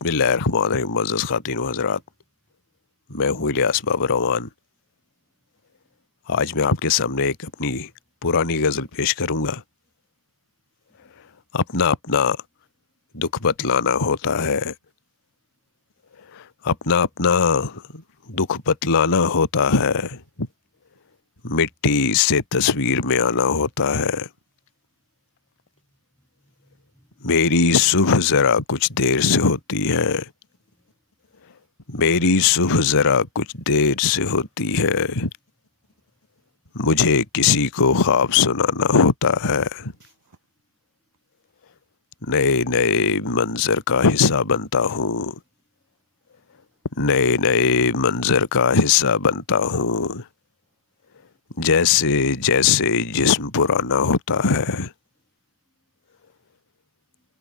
بسم اللہ الرحمن الرحیم۔ معزز خواتین و حضرات، میں ہوں الیاس بابر روان۔ آج میں آپ کے سامنے ایک اپنی پرانی غزل پیش کروں گا۔ اپنا اپنا دکھ بتلانا ہوتا ہے، اپنا اپنا دکھ بتلانا ہوتا ہے، مٹی سے تصویر میں آنا ہوتا ہے۔ میری صبح ذرا کچھ دیر سے ہوتی ہے، میری صبح ذرا کچھ دیر سے ہوتی ہے، مجھے کسی کو خواب سنانا ہوتا ہے۔ نئے نئے منظر کا حصہ بنتا ہوں، نئے نئے منظر کا حصہ بنتا ہوں، جیسے جیسے جسم پرانا ہوتا ہے۔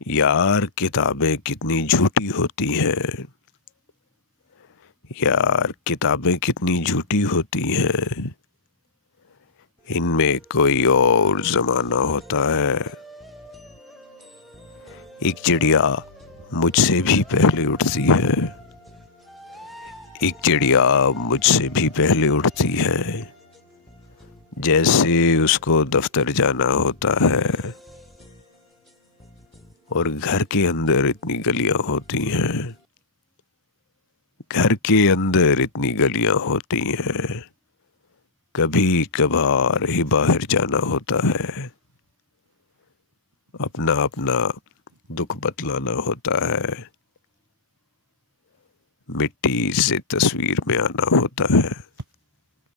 یار کتابیں کتنی جھوٹی ہوتی ہیں، یار کتابیں کتنی جھوٹی ہوتی ہیں، ان میں کوئی اور زمانہ ہوتا ہے۔ ایک چڑیا مجھ سے بھی پہلے اٹھتی ہے، ایک چڑیا مجھ سے بھی پہلے اٹھتی ہے، جیسے اس کو دفتر جانا ہوتا ہے۔ اور گھر کے اندر اتنی گلیاں ہوتی ہیں، گھر کے اندر اتنی گلیاں ہوتی ہیں، کبھی کبھار ہی باہر جانا ہوتا ہے۔ اپنا اپنا دکھ بتلانا ہوتا ہے، مٹی سے تصویر میں آنا ہوتا ہے۔